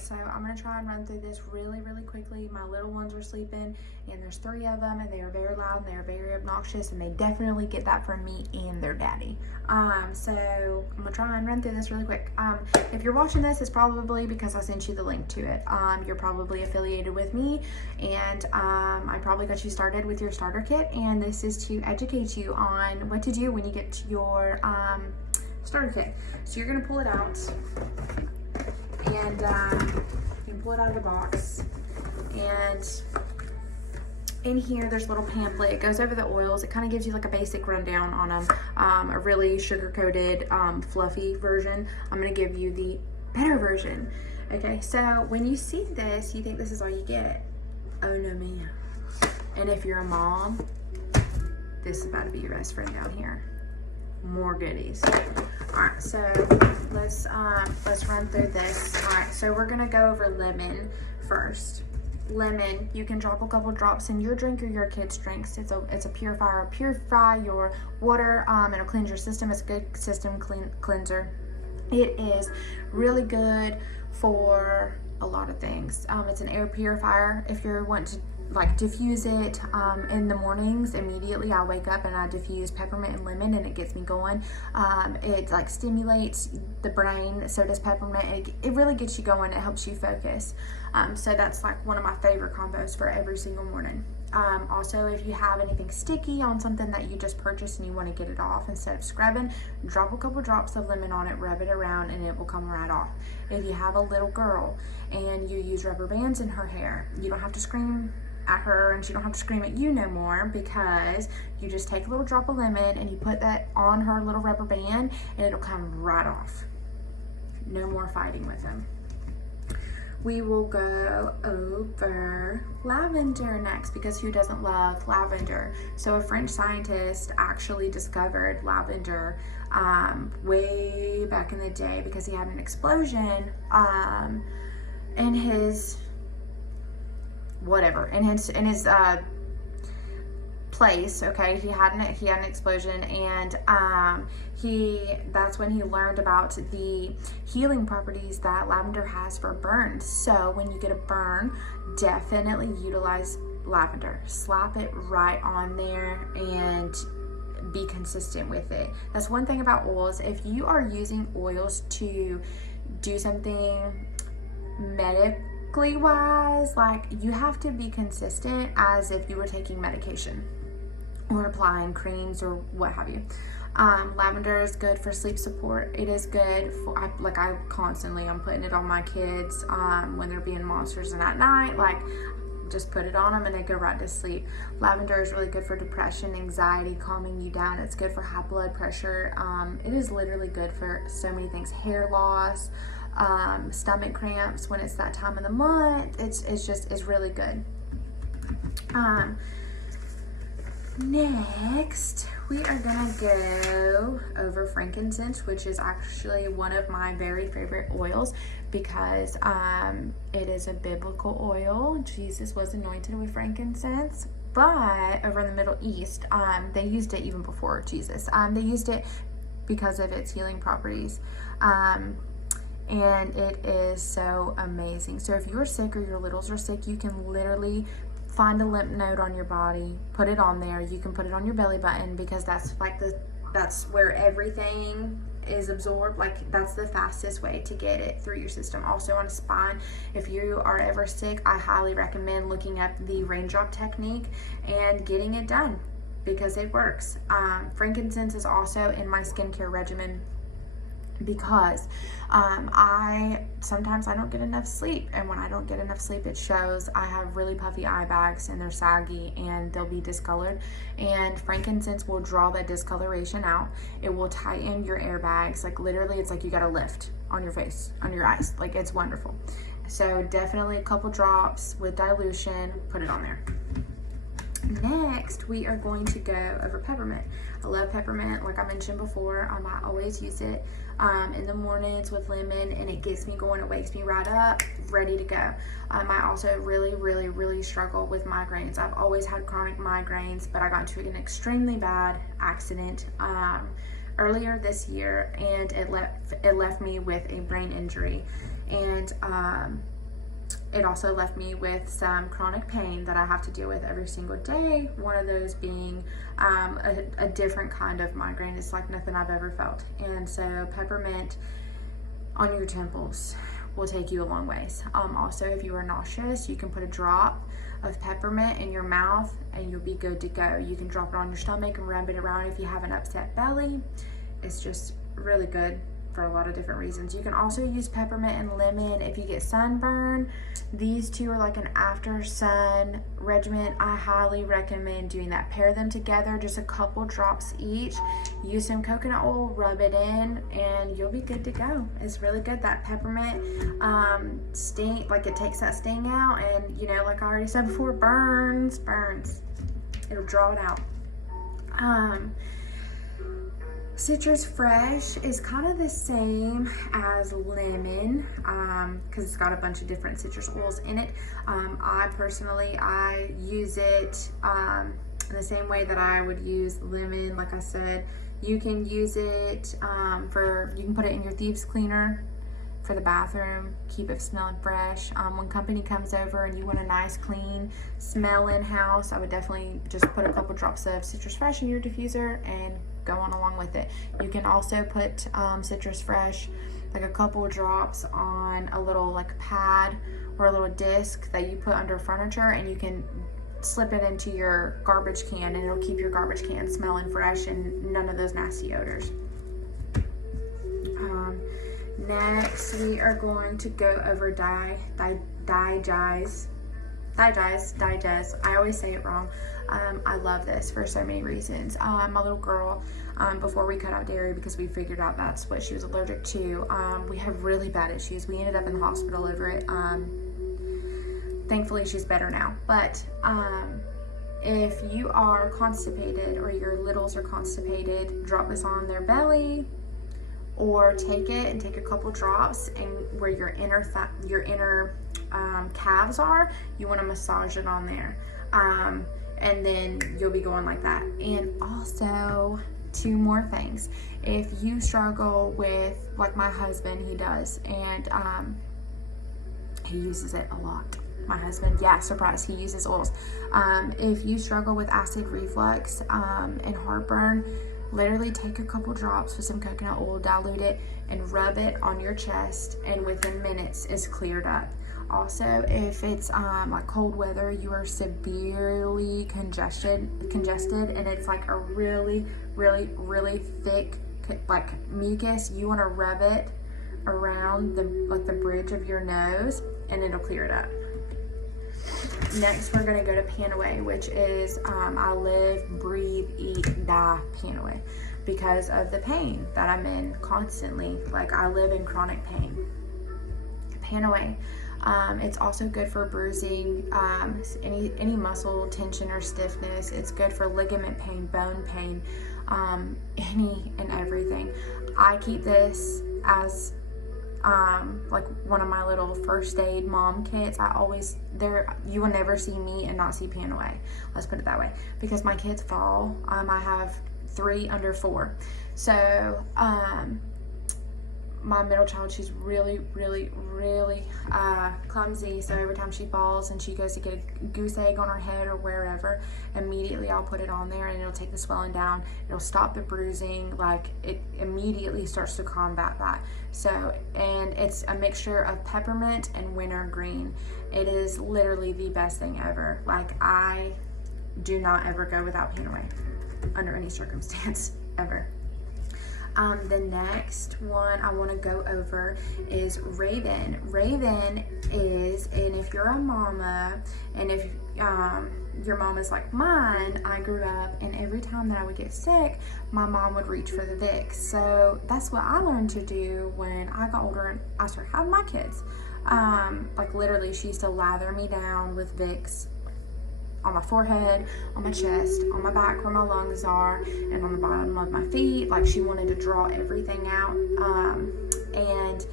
so I'm gonna try and run through this really quickly. My little ones are sleeping, and there's 3 of them, and they are very loud and they are very obnoxious, and they definitely get that from me and their daddy. So I'm gonna try and run through this really quick. If you're watching this, it's probably because I sent you the link to it. You're probably affiliated with me, and I probably got you started with your starter kit, and this is to educate you on what to do when you get your starter kit. So you're gonna pull it out, and you can pull it out of the box, and in here there's a little pamphlet. It goes over the oils. It kind of gives you like a basic rundown on them. A really sugar-coated fluffy version. I'm gonna give you the better version. Okay, so when you see this, you think this is all you get. Oh no, ma'am. And if you're a mom, this is about to be your best friend down here. More goodies. All right, so let's run through this. All right, so we're gonna go over lemon first. Lemon, you can drop a couple drops in your drink or your kids' drinks. It's a purifier. It'll purify your water. It'll cleanse your system. It's a good system cleanser. It is really good for a lot of things. It's an air purifier. If you're wanting to like diffuse it in the mornings, immediately I wake up and I diffuse peppermint and lemon, and it gets me going. It like stimulates the brain, so does peppermint. It really gets you going. It helps you focus. So that's like one of my favorite combos for every single morning. Also, if you have anything sticky on something that you just purchased and you want to get it off, instead of scrubbing, drop a couple drops of lemon on it, rub it around, and it will come right off. If you have a little girl and you use rubber bands in her hair, you don't have to scream at her and she don't have to scream at you no more, because you just take a little drop of lemon and you put that on her little rubber band and it'll come right off. No more fighting with them. We will go over lavender next, because who doesn't love lavender? So a French scientist actually discovered lavender way back in the day, because he had an explosion in his place. Okay, he had an explosion, and that's when he learned about the healing properties that lavender has for burns. So when you get a burn, definitely utilize lavender. Slap it right on there and be consistent with it. That's one thing about oils. If you are using oils to do something medically wise, like, you have to be consistent as if you were taking medication or applying creams or what have you. Lavender is good for sleep support. It is good for, I'm putting it on my kids when they're being monsters, and at night, like, just put it on them and they go right to sleep. Lavender is really good for depression, anxiety, calming you down. It's good for high blood pressure. It is literally good for so many things. Hair loss, stomach cramps when it's that time of the month. It's really good. Next, we are gonna go over frankincense, which is actually one of my very favorite oils, because it is a biblical oil. Jesus was anointed with frankincense, but over in the Middle East, they used it even before Jesus. They used it because of its healing properties. And it is so amazing. So if you're sick or your littles are sick, you can literally find a lymph node on your body, put it on there. You can put it on your belly button, because that's where everything is absorbed. Like, that's the fastest way to get it through your system. Also on spine, if you are ever sick, I highly recommend looking up the raindrop technique and getting it done, because it works. Frankincense is also in my skincare regimen, because sometimes I don't get enough sleep, and when I don't get enough sleep, it shows. I have really puffy eye bags, and they're saggy, and they'll be discolored, and frankincense will draw that discoloration out. It will tighten your air bags. Like, literally, it's like you got a lift on your face, on your eyes. Like, it's wonderful. So definitely a couple drops with dilution, put it on there. Next, we are going to go over peppermint. I love peppermint, like I mentioned before. I always use it in the mornings with lemon, and it gets me going. It wakes me right up, ready to go. I also really struggle with migraines. I've always had chronic migraines, but I got into an extremely bad accident earlier this year, and it left me with a brain injury. And it also left me with some chronic pain that I have to deal with every single day. One of those being a different kind of migraine. It's like nothing I've ever felt. And so peppermint on your temples will take you a long ways. Also, if you are nauseous, you can put a drop of peppermint in your mouth and you'll be good to go. You can drop it on your stomach and rub it around if you have an upset belly. It's just really good for a lot of different reasons. You can also use peppermint and lemon if you get sunburn. These two are like an after sun regimen. I highly recommend doing that. Pair them together, just a couple drops each. Use some coconut oil, rub it in, and you'll be good to go. It's really good. That peppermint sting, like it takes that sting out, and you know, like I already said before, burns. It'll draw it out. Citrus Fresh is kind of the same as lemon because it's got a bunch of different citrus oils in it. I use it in the same way that I would use lemon. Like I said, you can use it you can put it in your Thieves cleaner for the bathroom, keep it smelling fresh. When company comes over and you want a nice clean smell in house, I would definitely just put a couple drops of Citrus Fresh in your diffuser and go on along with it. You can also put Citrus Fresh, like a couple drops on a little like pad or a little disc that you put under furniture, and you can slip it into your garbage can and it'll keep your garbage can smelling fresh and none of those nasty odors. Next, we are going to go over digest. I always say it wrong. I love this for so many reasons. My little girl, before we cut out dairy because we figured out that's what she was allergic to, we have really bad issues. We ended up in the hospital over it. Thankfully, she's better now. But if you are constipated or your littles are constipated, drop this on their belly, or take it and take a couple drops and where your inner calves are, you want to massage it on there, and then you'll be going like that. And also, two more things. If you struggle with, like my husband, he does, and he uses it a lot. My husband, yeah, surprise, he uses oils. If you struggle with acid reflux and heartburn, literally take a couple drops with some coconut oil, dilute it, and rub it on your chest, and within minutes it's cleared up. Also, if it's like cold weather, you are severely congested, and it's like a really thick like mucus, you want to rub it around the bridge of your nose, and it'll clear it up. Next, we're going to go to PanAway, which is I live, breathe, eat, die PanAway because of the pain that I'm in constantly. Like, I live in chronic pain. PanAway. It's also good for bruising, any muscle tension or stiffness. It's good for ligament pain, bone pain, any and everything. I keep this as like one of my little first aid mom kits. You will never see me and not see PanAway. Let's put it that way. Because my kids fall. I have 3 under 4. So my middle child, she's really clumsy. So every time she falls and she goes to get a goose egg on her head or wherever, immediately I'll put it on there and it'll take the swelling down. It'll stop the bruising. Like, it immediately starts to combat that. So, and it's a mixture of peppermint and wintergreen. It is literally the best thing ever. Like, I do not ever go without PanAway under any circumstance ever. The next one I want to go over is Raven. Raven is, and if you're a mama, and if your mom is like mine, I grew up and every time that I would get sick, my mom would reach for the Vicks. So that's what I learned to do when I got older and I started having my kids. Like, literally, she used to lather me down with Vicks on my forehead, on my chest, on my back where my lungs are, and on the bottom of my feet. Like, she wanted to draw everything out. And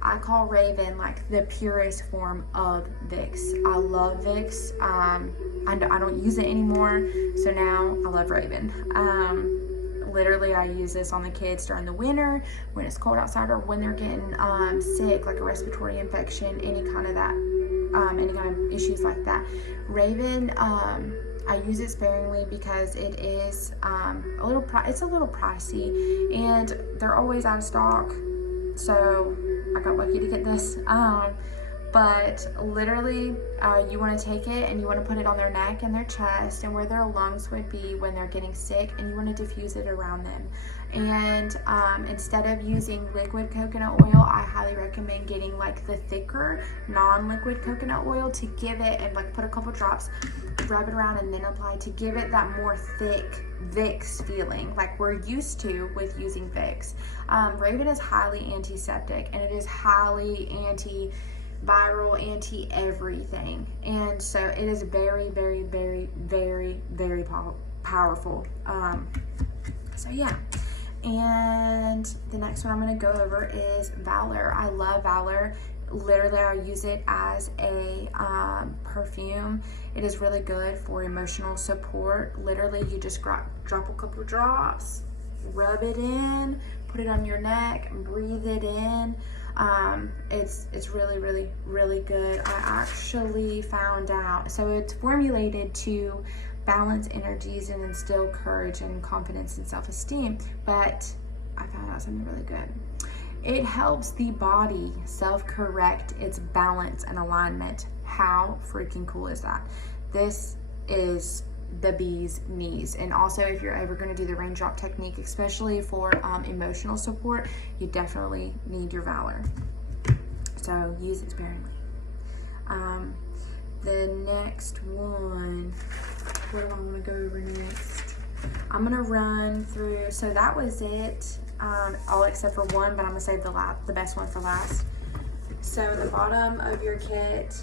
I call Raven like the purest form of Vicks. I love Vicks. I don't use it anymore, so now I love Raven. literally I use this on the kids during the winter when it's cold outside, or when they're getting sick, like a respiratory infection, any kind of issues like that. Raven, I use it sparingly because it is it's a little pricey, and they're always out of stock, so I got lucky to get this. But literally, you want to take it and you want to put it on their neck and their chest and where their lungs would be when they're getting sick, and you want to diffuse it around them. And instead of using liquid coconut oil, I highly recommend getting like the thicker non-liquid coconut oil to give it, and like put a couple drops, rub it around, and then apply to give it that more thick Vicks feeling like we're used to with using Vicks. Raven is highly antiseptic, and it is highly antiviral, anti-everything, and so it is very, very, very, very, very powerful. So yeah. And the next one I'm going to go over is Valor. I love Valor. Literally, I use it as a perfume. It is really good for emotional support. Literally, you just drop a couple drops, rub it in, put it on your neck, and breathe it in. It's really, really, really good. I actually found out, so it's formulated to balance energies and instill courage and confidence and self-esteem, but I found out something really good. It helps the body self-correct its balance and alignment. How freaking cool is that? This is the bee's knees. And also, if you're ever going to do the raindrop technique, especially for emotional support, you definitely need your Valor. So use it sparingly. The next one, what do I want to go over next? I'm going to run through, so that was it, all except for one, but I'm going to save the best one for last. So in the bottom of your kit,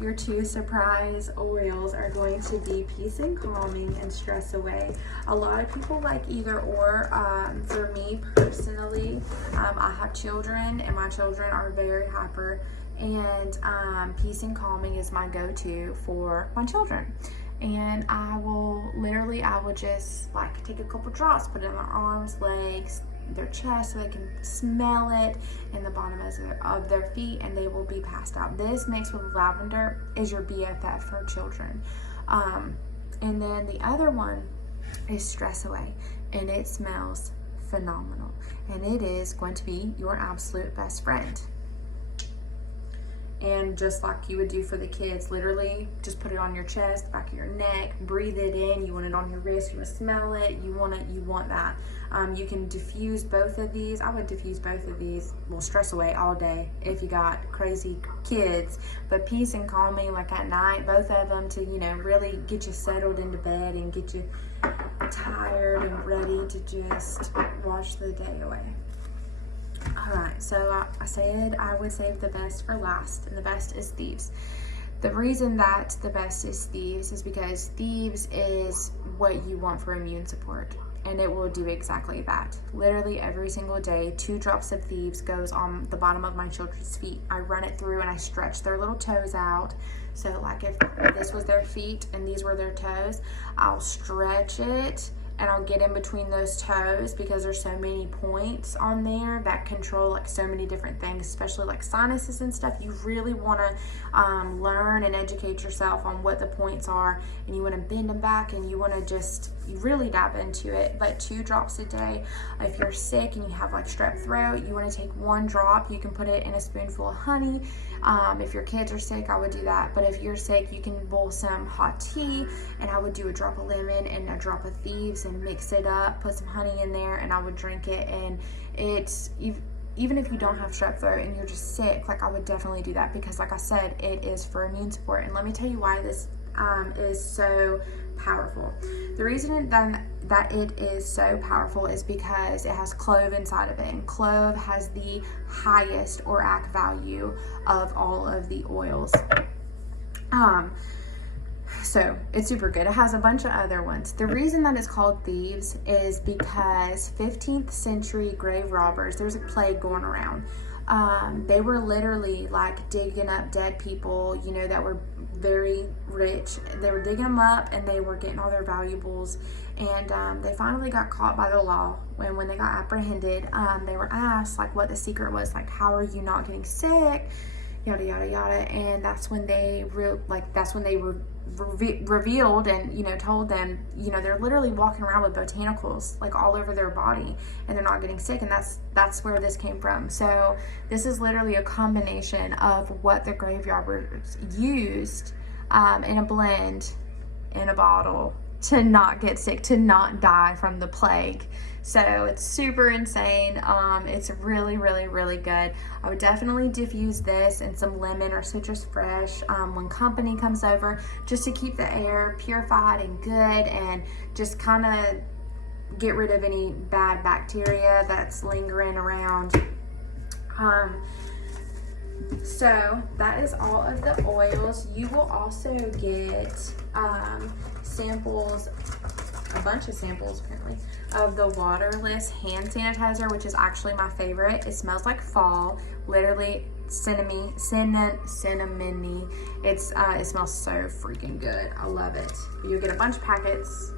your 2 surprise oils are going to be Peace and Calming and Stress Away. A lot of people like either or. For me personally, I have children, and my children are very hyper, and Peace and Calming is my go-to for my children. And I will just like take a couple drops, put it on their arms, legs, their chest, so they can smell it, in the bottom of their feet, and they will be passed out. This mixed with lavender is your BFF for children. And then the other one is Stress Away, and it smells phenomenal, and it is going to be your absolute best friend. And just like you would do for the kids, literally just put it on your chest, back of your neck, breathe it in. You want it on your wrist, you want to smell it, you want that. You can diffuse both of these. I would diffuse both of these, well, Stress Away all day if you got crazy kids, but Peace and Calming like at night, both of them to, really get you settled into bed and get you tired and ready to just wash the day away. Alright, so I said I would save the best for last, and the best is Thieves. The reason that the best is Thieves is because Thieves is what you want for immune support, and it will do exactly that. Literally every single day, 2 drops of Thieves goes on the bottom of my children's feet. I run it through and I stretch their little toes out. So like if this was their feet and these were their toes, I'll stretch it, and I'll get in between those toes, because there's so many points on there that control like so many different things, especially like sinuses and stuff. You really want to learn and educate yourself on what the points are, and you want to bend them back, and you want to just really dive into it. But 2 drops a day. If you're sick and you have like strep throat, you want to take 1 drop. You can put it in a spoonful of honey. If your kids are sick, I would do that. But if you're sick, you can boil some hot tea, and I would do a drop of lemon and a drop of Thieves and mix it up, put some honey in there, and I would drink it. And it's even if you don't have strep throat and you're just sick, like I would definitely do that, because like I said, it is for immune support. And let me tell you why this is so powerful. The reason that it is so powerful is because it has clove inside of it, and clove has the highest ORAC value of all of the oils. So it's super good. It has a bunch of other ones. The reason that it's called Thieves is because 15th century grave robbers, there's a plague going around. They were literally like digging up dead people, you know, that were very rich. They were digging them up and they were getting all their valuables. And they finally got caught by the law. When they got apprehended, they were asked like what the secret was, like how are you not getting sick, yada yada yada. And that's when they revealed and, you know, told them, you know, they're literally walking around with botanicals like all over their body and they're not getting sick. And that's where this came from. So this is literally a combination of what the graveyarders used in a blend, in a bottle, to not get sick, to not die from the plague. So it's super insane. It's really, really, really good. I would definitely diffuse this in some lemon or citrus fresh when company comes over, just to keep the air purified and good, and just kind of get rid of any bad bacteria that's lingering around. So that is all of the oils. You will also get samples, a bunch of samples apparently, of the waterless hand sanitizer, which is actually my favorite. It smells like fall, literally cinnamony. It smells so freaking good. I love it. You'll get a bunch of packets,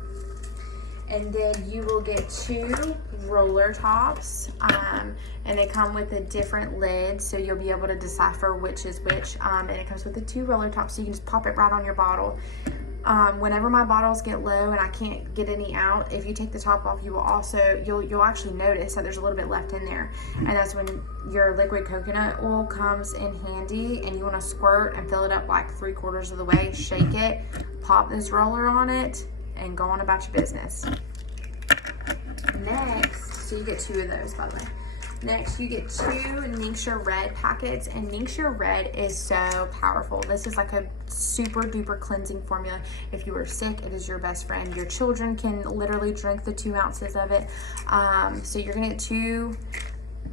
and then you will get 2 roller tops, and they come with a different lid, so you'll be able to decipher which is which. And it comes with the 2 roller tops, so you can just pop it right on your bottle. Whenever my bottles get low and I can't get any out, if you take the top off, you will also, you'll actually notice that there's a little bit left in there. And that's when your liquid coconut oil comes in handy, and you want to squirt and fill it up like 3/4 of the way, shake it, pop this roller on it, and go on about your business. Next, so you get 2 of those, by the way. Next, you get 2 Ningxia Red packets, and Ningxia Red is so powerful. This is like a super duper cleansing formula. If you are sick, it is your best friend. Your children can literally drink the 2 ounces of it. So you're gonna get 2.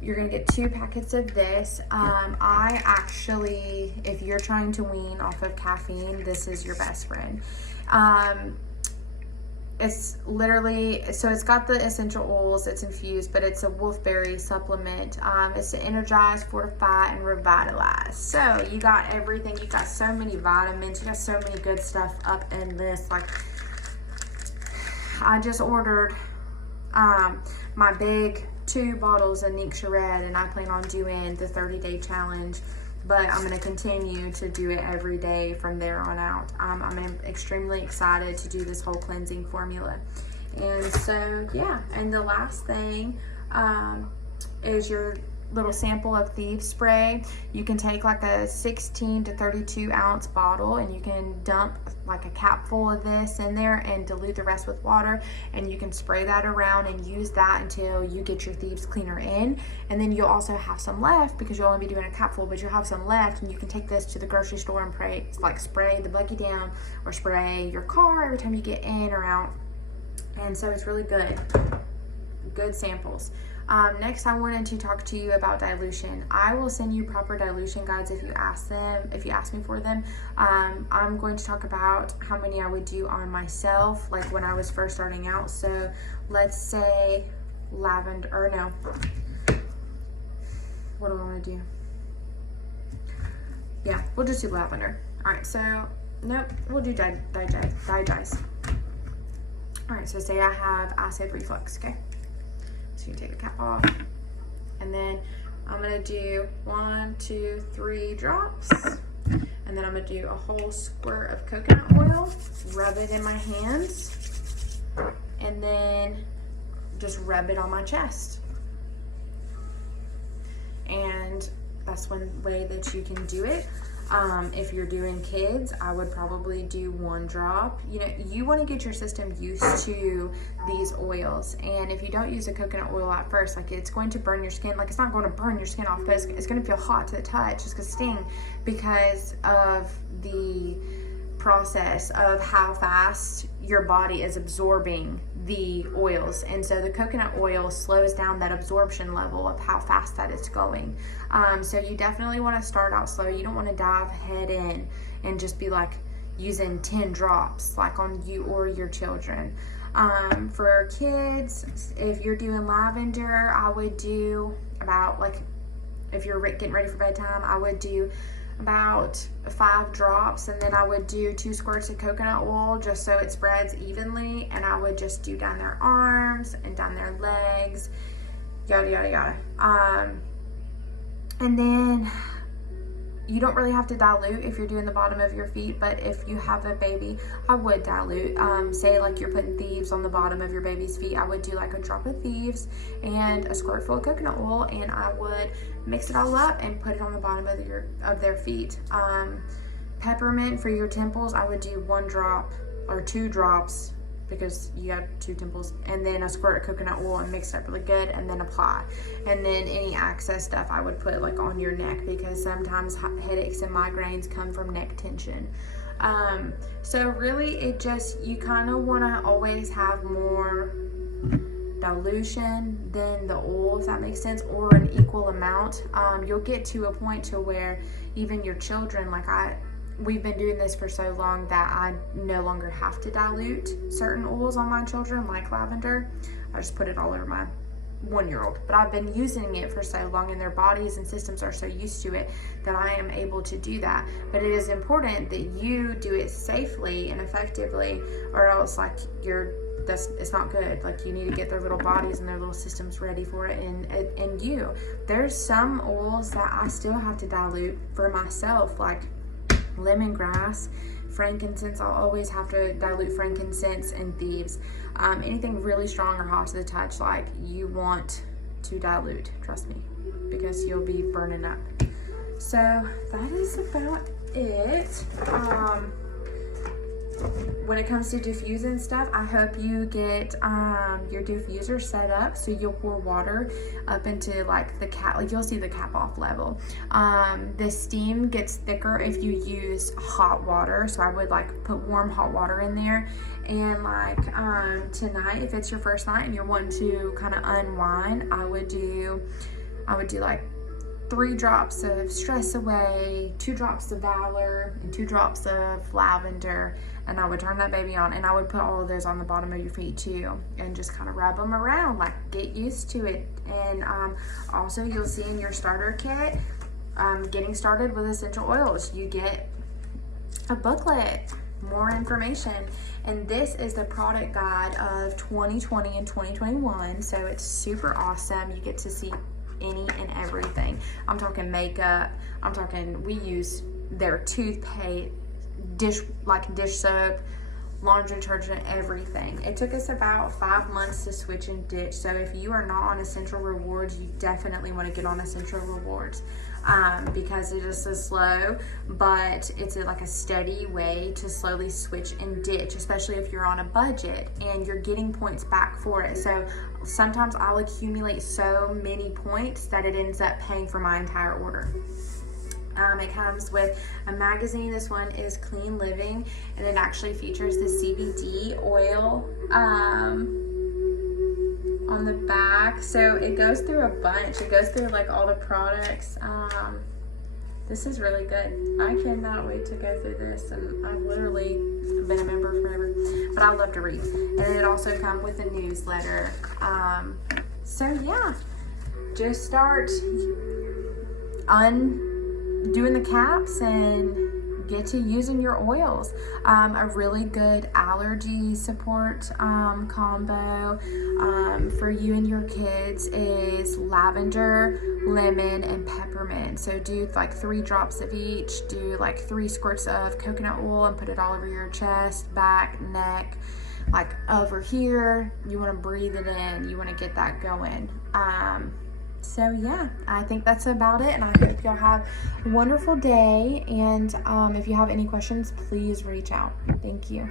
You're gonna get 2 packets of this. I actually, if you're trying to wean off of caffeine, this is your best friend. It's literally, so it's got the essential oils, it's infused, but it's a Wolfberry supplement. It's to energize, fortify, and revitalize. So you got everything. You got so many vitamins. You got so many good stuff up in this. Like, I just ordered my big 2 bottles of Ningxia Red, and I plan on doing the 30-day challenge. But I'm going to continue to do it every day from there on out. I'm extremely excited to do this whole cleansing formula. And so, yeah. And the last thing is your little sample of Thieves Spray. You can take like a 16 to 32 ounce bottle, and you can dump like a cap full of this in there and dilute the rest with water, and you can spray that around and use that until you get your Thieves cleaner in. And then you'll also have some left, because you'll only be doing a cap full, but you'll have some left, and you can take this to the grocery store and spray the buggy down, or spray your car every time you get in or out. And so it's really good samples. Next, I wanted to talk to you about dilution. I will send you proper dilution guides if you ask me for them. I'm going to talk about how many I would do on myself, like when I was first starting out. So let's say lavender, or no, what do I want to do? Yeah, we'll just do lavender. All right, so nope, we'll do digest. All right, so say I have acid reflux, okay? So you take the cap off, and then I'm gonna do 1, 2, 3 drops, and then I'm gonna do a whole squirt of coconut oil, rub it in my hands, and then just rub it on my chest. And that's one way that you can do it. If you're doing kids, I would probably do 1 drop. You know, you want to get your system used to these oils, and if you don't use the coconut oil at first, like, it's going to burn your skin. Like, it's not going to burn your skin off, but it's going to feel hot to the touch. It's going to sting because of the process of how fast your body is absorbing the oils. And so the coconut oil slows down that absorption level of how fast that is going. So you definitely want to start out slow. You don't want to dive head in and just be like using 10 drops like on you or your children. For kids, if you're doing lavender, I would do about like if you're getting ready for bedtime, I would do about 5 drops, and then I would do 2 squirts of coconut oil just so it spreads evenly, and I would just do down their arms and down their legs, yada yada yada. And then you don't really have to dilute if you're doing the bottom of your feet, but if you have a baby, I would dilute. Say like you're putting Thieves on the bottom of your baby's feet, I would do like a drop of Thieves and a squirt full of coconut oil, and I would mix it all up and put it on the bottom of their feet. Peppermint for your temples, I would do 1 drop or 2 drops because you have 2 temples, and then a squirt of coconut oil and mix it up really good, and then apply. And then any excess stuff I would put like on your neck, because sometimes headaches and migraines come from neck tension. So really it just, you kind of want to always have more dilution than the oil, if that makes sense, or an equal amount. You'll get to a point to where even your children, like we've been doing this for so long that I no longer have to dilute certain oils on my children, like lavender. I just put it all over my 1-year-old. But I've been using it for so long, and their bodies and systems are so used to it that I am able to do that. But it is important that you do it safely and effectively, or else like it's not good. Like, you need to get their little bodies and their little systems ready for it. And there's some oils that I still have to dilute for myself, like lemongrass, frankincense. I'll always have to dilute frankincense and Thieves. Anything really strong or hot to the touch, like, you want to dilute, trust me, because you'll be burning up. So that is about it. When it comes to diffusing stuff, I hope you get your diffuser set up so you'll pour water up into like the cap, like you'll see the cap off level. The steam gets thicker if you use hot water, so I would like put warm hot water in there. And like tonight, if it's your first night and you're wanting to kind of unwind, I would do like 3 drops of Stress Away, 2 drops of Valor, and 2 drops of Lavender, and I would turn that baby on, and I would put all of those on the bottom of your feet too, and just kind of rub them around, like, get used to it. And also you'll see in your starter kit, getting started with essential oils, you get a booklet, more information, and this is the product guide of 2020 and 2021, so it's super awesome. You get to see any and everything. I'm talking makeup, I'm talking, we use their toothpaste, dish soap, laundry detergent, everything. It took us about 5 months to switch and ditch, so if you are not on Essential Rewards, you definitely want to get on Essential Rewards, because it is so slow, but it's like a steady way to slowly switch and ditch, especially if you're on a budget and you're getting points back for it. So sometimes I'll accumulate so many points that it ends up paying for my entire order. It comes with a magazine. This one is Clean Living, and it actually features the CBD oil on the back. So it goes through a bunch. It goes through like all the products. This is really good. I cannot wait to go through this, and I've literally been a member forever, but I love to read. And it also comes with a newsletter. So yeah, just start doing the caps and get to using your oils. A really good allergy support combo for you and your kids is lavender, lemon, and peppermint. So do like 3 drops of each. Do like 3 squirts of coconut oil and put it all over your chest, back, neck, like over here. You want to breathe it in. You want to get that going. So yeah, I think that's about it, and I hope y'all have a wonderful day, and if you have any questions, please reach out. Thank you.